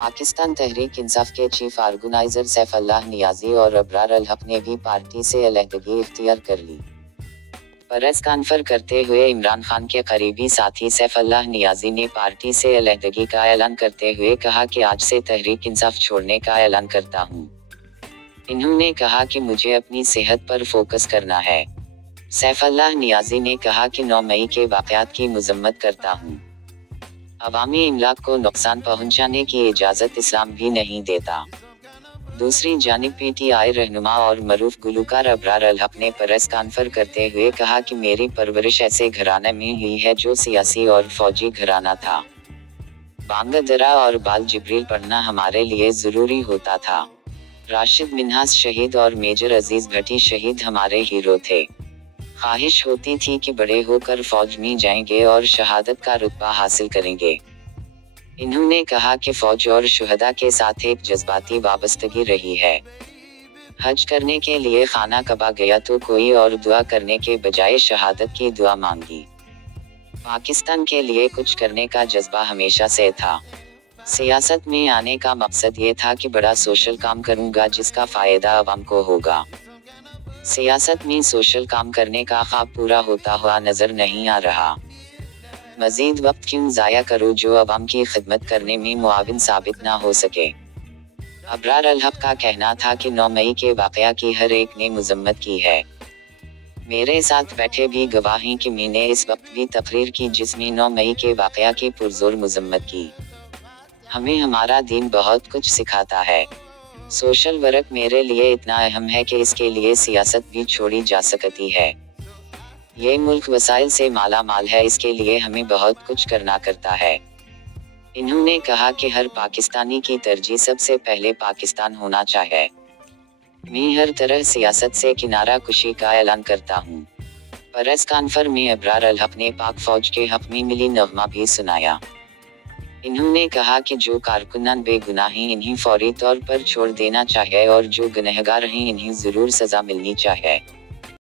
पाकिस्तान तहरीक इंसाफ के chief organiser Saifullah Niazi और अबरार अल हक ने भी पार्टी से अलहदगी इख्तियार कर ली। प्रेस कॉन्फ्रेंस करते हुए इमरान खान के करीबी साथी सैफुल्लाह नियाजी ने पार्टी से अलहदगी का ऐलान करते हुए कहा कि आज से तहरीक इंसाफ छोड़ने का ऐलान करता हूं। इन्होंने कहा कि मुझे अपनी सेहत पर फोकस करना है। सैफुल्लाह नियाजी ने कहा कि 9 मई के वाक़यात की मज़म्मत करता हूं। अवामी इमलाक को नुकसान पहुंचाने की इजाज़त इस्लाम भी नहीं देता। दूसरी जानिब पीटीआई रहनुमा और मरूफ गुलूकार अबरार अल हक ने प्रेस कॉन्फ्रेंस करते हुए कहा कि मेरी परवरिश ऐसे घराने में हुई है जो सियासी और फौजी घराना था। बांगदरा और बाल जिब्रील पढ़ना हमारे लिए ज़रूरी होता था। राशिद मिन्हास शहीद और मेजर अजीज भट्टी शहीद हमारे हीरो थे। ख्वाहिश होती थी कि बड़े होकर फौज में जाएंगे और शहादत का रुतबा हासिल करेंगे। इन्होंने कहा कि फौज और शुहदा के साथ एक जज्बाती वाबस्तगी रही है। हज करने के लिए खाना कबा गया तो कोई और दुआ करने के बजाय शहादत की दुआ मांगी। पाकिस्तान के लिए कुछ करने का जज्बा हमेशा से था। सियासत में आने का मकसद ये था कि बड़ा सोशल काम करूंगा जिसका फायदा अवाम को होगा। सियासत में सोशल काम करने का ख्वाब पूरा होता हुआ नजर नहीं आ रहा। मजीद वक्त क्यों ज़ाया करो जो अवाम की खिदमत करने में मुआविन साबित ना हो सके। अबरार अल हक का कहना था कि 9 मई के वाक़या की हर एक ने मज़म्मत की है। मेरे साथ बैठे भी गवाह हैं कि मैंने इस वक्त भी तकरीर की जिसमें 9 मई के वाक़या की पुरजोर मज़म्मत की। हमें हमारा दीन बहुत कुछ सिखाता है। सोशल वर्क मेरे लिए इतना अहम है कि इसके लिए सियासत भी छोड़ी जा सकती है। ये मुल्क वसाइल से माला माल है, इसके लिए हमें बहुत कुछ करना करता है। इन्होंने कहा कि हर पाकिस्तानी की तरजीह सबसे पहले पाकिस्तान होना चाहिए। मैं हर तरह सियासत से किनारा कुशी का ऐलान करता हूँ। प्रेस कॉन्फ्रेंस में अबरार अल हक ने पाक फौज के हक में मिली नगमा भी सुनाया। इन्होंने कहा कि जो कारकुनान बेगुनाह हैं इन्हें फौरी तौर पर छोड़ देना चाहिए और जो गुनहगार हैं इन्हें ज़रूर सज़ा मिलनी चाहिए।